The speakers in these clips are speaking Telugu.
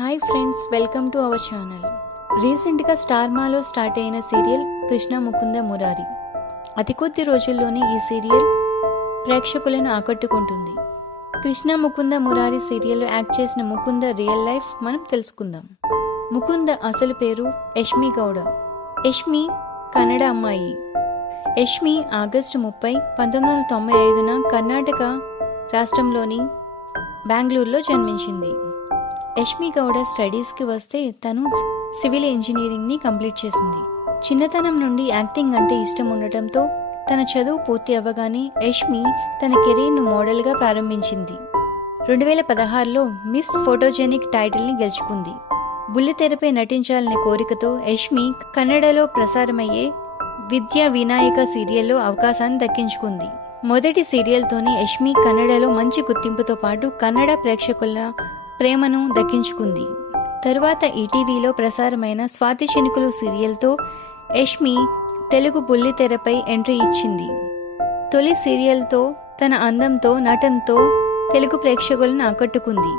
Hi friends, welcome to our channel. రీసెంట్గా స్టార్ మాలో స్టార్ట్ అయిన సీరియల్ కృష్ణ ముకుంద మురారి. అతి కొద్ది రోజుల్లోనే ఈ సీరియల్ ప్రేక్షకులను ఆకట్టుకుంటుంది. కృష్ణ ముకుంద మురారి సీరియల్లో యాక్ట్ చేసిన ముకుంద రియల్ లైఫ్ మనం తెలుసుకుందాం. ముకుంద అసలు పేరు యష్మి గౌడ. యష్మి కన్నడ అమ్మాయి. యష్మి ఆగస్టు 30, 1995న కర్ణాటక రాష్ట్రంలోని బెంగళూరులో జన్మించింది. యష్మి గౌడ స్టడీస్కి వస్తే తను సివిల్ ఇంజనీరింగ్ని కంప్లీట్ చేసింది. చిన్నతనం నుండి యాక్టింగ్ అంటే ఇష్టం ఉండటంతో తన చదువు పూర్తి అవ్వగానే యష్మి తన కెరీర్ను మోడల్గా ప్రారంభించింది. 2016లో మిస్ ఫోటోజెనిక్ టైటిల్ని గెలుచుకుంది. బుల్లితెరపై నటించాలనే కోరికతో యష్మి కన్నడలో ప్రసారమయ్యే విద్యా వినాయక సీరియల్లో అవకాశాన్ని దక్కించుకుంది. మొదటి సీరియల్తోనే యష్మి కన్నడలో మంచి గుర్తింపుతో పాటు కన్నడ ప్రేక్షకుల ప్రేమను దక్కించుకుంది. తరువాత ఈటీవీలో ప్రసారమైన స్వాతి చినుకులు సీరియల్తో యష్మి తెలుగు బుల్లితెరపై ఎంట్రీ ఇచ్చింది. తొలి సీరియల్తో తన అందంతో నటనతో తెలుగు ప్రేక్షకులను ఆకట్టుకుంది.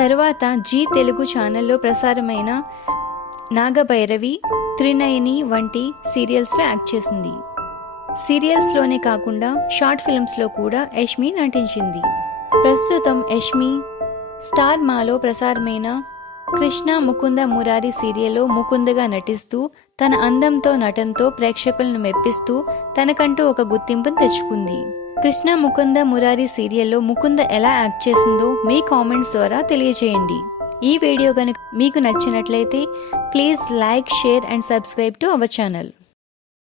తరువాత జీ తెలుగు ఛానల్లో ప్రసారమైన నాగభైరవి, త్రినయని వంటి సీరియల్స్లో యాక్ట్ చేసింది. సీరియల్స్లోనే కాకుండా షార్ట్ ఫిల్మ్స్లో కూడా యష్మి నటించింది. ప్రస్తుతం యష్మి స్టార్ మాలో ప్రసారమైన కృష్ణ ముకుంద మురారి సీరియల్లో ముకుందగా నటిస్తూ తన అందంతో నటనతో ప్రేక్షకులను మెప్పిస్తూ తనకంటూ ఒక గుర్తింపును తెచ్చుకుంది. కృష్ణ ముకుంద మురారి సీరియల్లో ముకుంద ఎలా యాక్ట్ చేసిందో మీ కామెంట్స్ ద్వారా తెలియజేయండి. ఈ వీడియో కనుక మీకు నచ్చినట్లయితే please like, share and subscribe to our channel.